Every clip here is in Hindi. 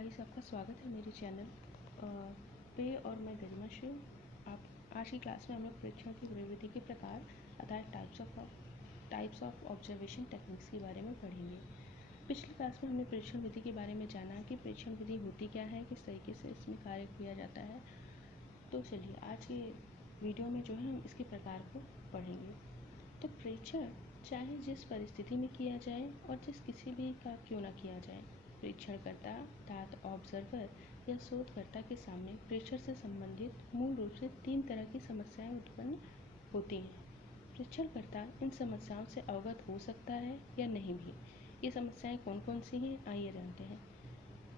गाइस, आपका स्वागत है मेरे चैनल पे। और मैं गरिमा श्री। आप आज की क्लास में हम लोग परीक्षण की प्रवृत्ति के प्रकार अर्थात टाइप्स ऑफ ऑब्जर्वेशन टेक्निक्स के बारे में पढ़ेंगे। पिछली क्लास में हमने परीक्षण विधि के बारे में जाना कि परीक्षण विधि होती क्या है, किस तरीके से इसमें कार्य किया जाता है। तो चलिए आज के वीडियो में जो है हम इसके प्रकार को पढ़ेंगे। तो परीक्षण चाहे जिस परिस्थिति में किया जाए और जिस किसी भी का क्यों ना किया जाए, परीक्षणकर्ता अर्थात ऑब्जर्वर या शोधकर्ता के सामने परीक्षण से संबंधित मूल रूप से 3 तरह की समस्याएं उत्पन्न होती हैं। परीक्षणकर्ता इन समस्याओं से अवगत हो सकता है या नहीं भी। ये समस्याएं कौन कौन सी हैं, आइए जानते हैं।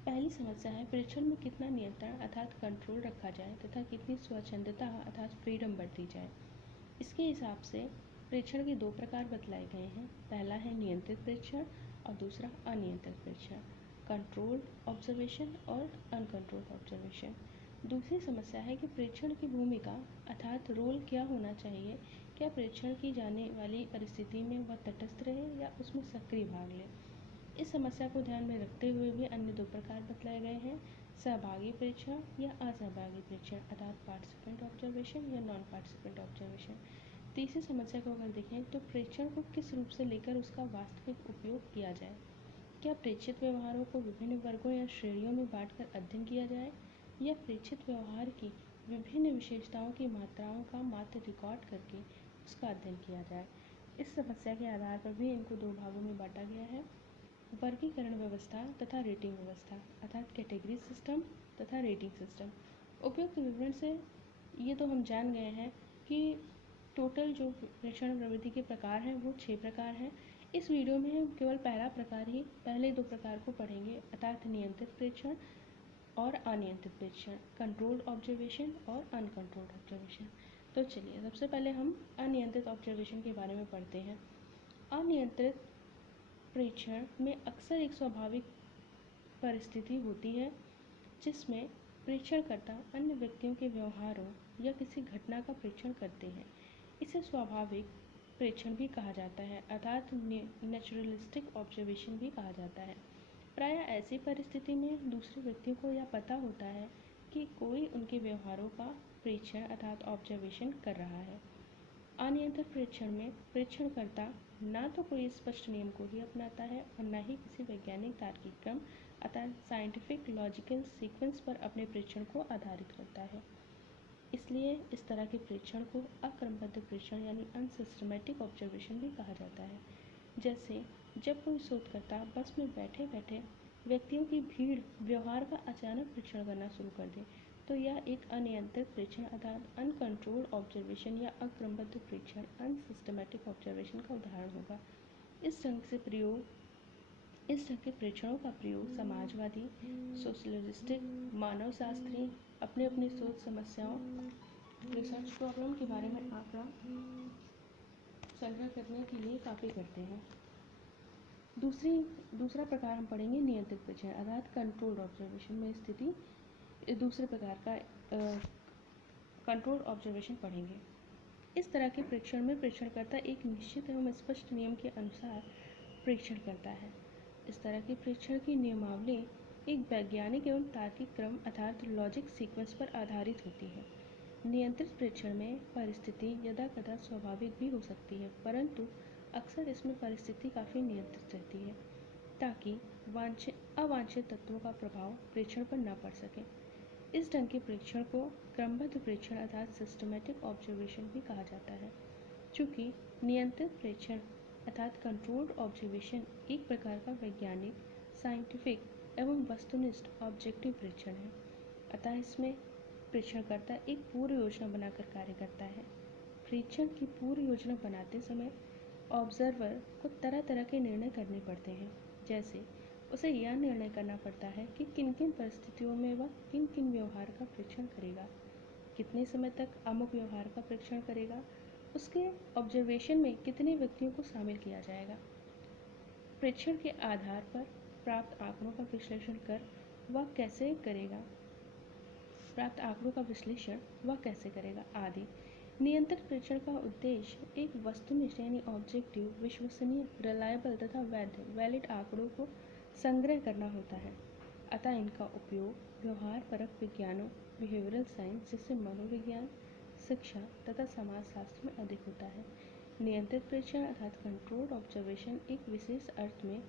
पहली समस्या है परीक्षण में कितना नियंत्रण अर्थात कंट्रोल रखा जाए तथा कितनी स्वच्छंदता अर्थात फ्रीडम बरती जाए। इसके हिसाब से परीक्षण के 2 प्रकार बतलाए गए हैं। पहला है नियंत्रित परीक्षण और दूसरा अनियंत्रित परीक्षण, कंट्रोल्ड ऑब्जर्वेशन और अनकंट्रोल्ड ऑब्जर्वेशन। दूसरी समस्या है कि परीक्षण की भूमिका अर्थात रोल क्या होना चाहिए। क्या परीक्षण की जाने वाली परिस्थिति में वह तटस्थ रहे या उसमें सक्रिय भाग ले। इस समस्या को ध्यान में रखते हुए भी अन्य 2 प्रकार बतलाए गए हैं, सहभागी परीक्षण या असहभागी परीक्षण अर्थात पार्टिसिपेंट ऑब्जर्वेशन या नॉन पार्टिसिपेंट ऑब्जर्वेशन। तीसरी समस्या को अगर देखें तो परीक्षण को किस रूप से लेकर उसका वास्तविक उपयोग किया जाए। क्या प्रेक्षित व्यवहारों को विभिन्न वर्गों या श्रेणियों में बांटकर अध्ययन किया जाए या प्रेक्षित व्यवहार की विभिन्न विशेषताओं की मात्राओं का मात्र रिकॉर्ड करके उसका अध्ययन किया जाए। इस समस्या के आधार पर भी इनको 2 भागों में बांटा गया है, वर्गीकरण व्यवस्था तथा रेटिंग व्यवस्था अर्थात कैटेगरी सिस्टम तथा रेटिंग सिस्टम। उपयुक्त विवरण से ये तो हम जान गए हैं कि टोटल जो परीक्षण प्रवृत्ति के प्रकार हैं वो 6 प्रकार हैं। इस वीडियो में हम केवल पहले 2 प्रकार को पढ़ेंगे अर्थात नियंत्रित परीक्षण और अनियंत्रित परीक्षण, कंट्रोल्ड ऑब्जर्वेशन और अनकंट्रोल्ड ऑब्जर्वेशन। तो चलिए सबसे पहले हम अनियंत्रित ऑब्जर्वेशन के बारे में पढ़ते हैं। अनियंत्रित परीक्षण में अक्सर एक स्वाभाविक परिस्थिति होती है जिसमें परीक्षणकर्ता अन्य व्यक्तियों के व्यवहारों या किसी घटना का परीक्षण करते हैं। इसे स्वाभाविक परीक्षण भी कहा जाता है अर्थात नेचुरलिस्टिक ऑब्जर्वेशन भी कहा जाता है। प्रायः ऐसी परिस्थिति में दूसरे व्यक्ति को यह पता होता है कि कोई उनके व्यवहारों का परीक्षण अर्थात ऑब्जर्वेशन कर रहा है। अनियंत्रित परीक्षण में परीक्षणकर्ता ना तो कोई स्पष्ट नियम को ही अपनाता है और न ही किसी वैज्ञानिक तार्किक क्रम अर्थात साइंटिफिक लॉजिकल सीक्वेंस पर अपने परीक्षण को आधारित करता है। इसलिए इस तरह के परीक्षण को अक्रमबद्ध परीक्षण यानी अनसिस्टमैटिक ऑब्जर्वेशन भी कहा जाता है। जैसे जब कोई शोधकर्ता बस में बैठे बैठे व्यक्तियों की भीड़ व्यवहार का अचानक परीक्षण करना शुरू कर दे तो यह एक अनियंत्रित परीक्षण अर्थात अनकंट्रोल्ड ऑब्जर्वेशन या अक्रमबद्ध परीक्षण अनसिस्टमैटिक ऑब्जर्वेशन का उदाहरण होगा। इस ढंग के परीक्षणों का प्रयोग समाजवादी, सोशलिस्टिक, मानवशास्त्री अपने अपने शोध समस्याओं रिसर्च प्रॉब्लम के बारे में आंकड़ा संग्रह करने के लिए काफ़ी करते हैं। दूसरा प्रकार हम पढ़ेंगे नियंत्रित परीक्षण अर्थात कंट्रोल्ड ऑब्जर्वेशन में स्थिति दूसरे प्रकार का कंट्रोल्ड ऑब्जर्वेशन पढ़ेंगे। इस तरह के परीक्षण में परीक्षणकर्ता एक निश्चित एवं स्पष्ट नियम के अनुसार परीक्षण करता है। इस तरह के परीक्षण की नियमावली एक वैज्ञानिक एवं तार्किक क्रम अर्थात लॉजिक सीक्वेंस पर आधारित होती है। नियंत्रित परीक्षण में परिस्थिति यदाकदा स्वाभाविक भी हो सकती है, परंतु अक्सर इसमें परिस्थिति काफ़ी नियंत्रित रहती है ताकि अवांछित तत्वों का प्रभाव परीक्षण पर न पड़ सके। इस ढंग के परीक्षण को क्रमबद्ध परीक्षण अर्थात सिस्टमैटिक ऑब्जर्वेशन भी कहा जाता है। चूँकि नियंत्रित परीक्षण अर्थात कंट्रोल्ड ऑब्जर्वेशन एक प्रकार का वैज्ञानिक, साइंटिफिक एवं वस्तुनिष्ठ ऑब्जेक्टिव परीक्षण है, अतः इसमें परीक्षणकर्ता एक पूर्व योजना बनाकर कार्य करता है। परीक्षण की पूर्व योजना बनाते समय ऑब्जर्वर को तरह तरह के निर्णय करने पड़ते हैं। जैसे उसे यह निर्णय करना पड़ता है कि किन किन परिस्थितियों में वह किन किन व्यवहार का परीक्षण करेगा, कितने समय तक अमुक व्यवहार का परीक्षण करेगा, उसके ऑब्जर्वेशन में कितने व्यक्तियों को शामिल किया जाएगा, परीक्षण के आधार पर प्राप्त आंकड़ों का विश्लेषण वह कैसे करेगा आदि। नियंत्रित परीक्षण का उद्देश्य एक वस्तुनिष्ठ यानी ऑब्जेक्टिव, विश्वसनीय, रिलायबल तथा वैलिड आंकड़ों को संग्रह करना होता है। अतः इनका उपयोग व्यवहार परक विज्ञानों बिहेवियरल साइंस जैसे मनोविज्ञान, शिक्षा तथा समाजशास्त्र में अधिक होता है। नियंत्रित प्रेक्षण अर्थात कंट्रोल्ड ऑब्जर्वेशन एक विशेष अर्थ में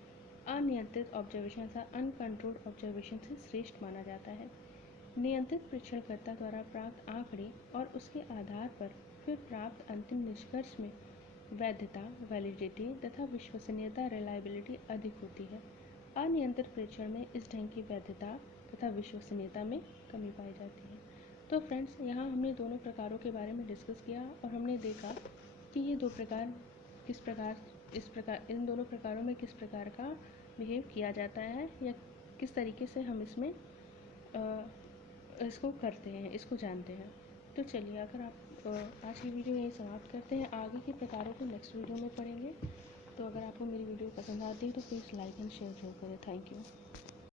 अनियंत्रित ऑब्जर्वेशन तथा अनकंट्रोल्ड ऑब्जर्वेशन से श्रेष्ठ माना जाता है। नियंत्रित प्रेक्षणकर्ता द्वारा प्राप्त आंकड़े और उसके आधार पर फिर प्राप्त अंतिम निष्कर्ष में वैधता, वैलिडिटी तथा विश्वसनीयता, रिलायबिलिटी अधिक होती है। अनियंत्रित प्रेक्षण में इस ढंग की वैधता तथा विश्वसनीयता में कमी पाई जाती है। तो फ्रेंड्स, यहाँ हमने दोनों प्रकारों के बारे में डिस्कस किया और हमने देखा कि ये दो प्रकार इन दोनों प्रकारों में किस प्रकार का बिहेव किया जाता है या किस तरीके से हम इसमें इसको करते हैं, इसको जानते हैं। तो चलिए, अगर आप आज की वीडियो यही समाप्त करते हैं, आगे के प्रकारों को नेक्स्ट वीडियो में पढ़ेंगे। तो अगर आपको मेरी वीडियो पसंद आती है तो प्लीज़ लाइक एंड शेयर जरूर करें। Thank you.